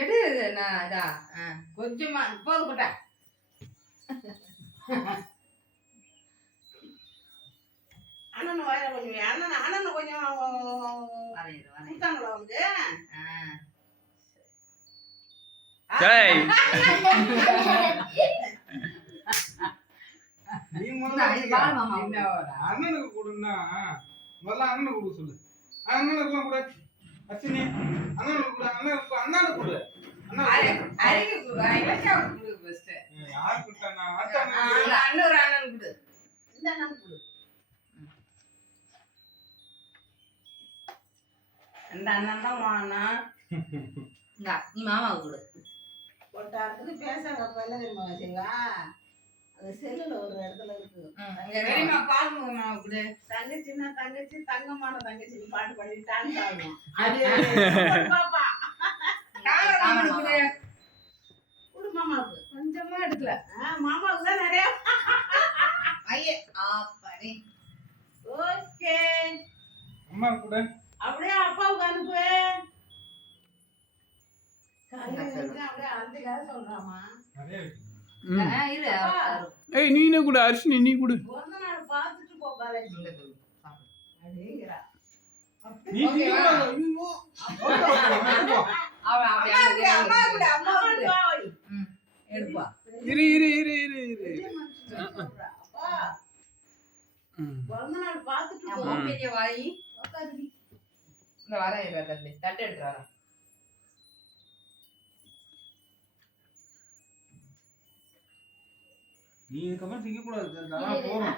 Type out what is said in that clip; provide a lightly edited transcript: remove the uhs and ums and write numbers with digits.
எடு நான் இதா கொஞ்சமா போதுப்பட்டா அண்ணன் வயல கொஞ்சம் அண்ணன் கொஞ்சம் கொடுத்தாங்களா வந்து அண்ணனுக்கு கொடுன்னா முதல்ல அண்ணனுக்கு கொடு சொல்லு. அண்ணனுக்கு கூட அஸ்வினி அண்ணனுக்கு கூட அண்ணனுக்கு கொடு. யாரு கொடுத்தானா? அண்ணன் அண்ணன் கொடு. இந்த அண்ணன் கொடு. இந்த அண்ணன் தான் வானா. நீ மாமாவுக்கு கொடு. போட்டாருக்கு பேசாங்க அப்ப என்ன தெரியுமா செய்வா? அது செல்லுல ஒரு இடத்துல இருக்கு. தெரியுமா பால் மாமாவுக்கு கொடு. தங்கச்சின்னா தங்கச்சி தங்கமான தங்கச்சி பாட்டு பாடி டான்ஸ் ஆடுவோம். அது பாப்பா. மாமாவுக்கு கொடு. கொடு மாமாவுக்கு. கொஞ்சமா எடுக்கல. மாமாவுக்கு தான் நிறைய. ஐயே ஆப்படி. ஓகே. அம்மா கூட. அப்படியே அப்பாவுக்கு அனுப்பு. அப்படியே அந்திக்காக சொல்றாமா. ஏய் நீ என்ன கூட அரிசி நீ கூட ஒரு நாள் பார்த்துட்டு போ காலேஜ் அப்படிங்கிறா. நீ அம்மா எடுப்பா. இரு இரு இரு இரு இரு ஒரு நாள் பார்த்துட்டு போ. பெரிய வாய் இந்த வர தட்டு எடுத்து வர. நீ இதுக்கப்புறம் திங்க கூடாது. போறோம்.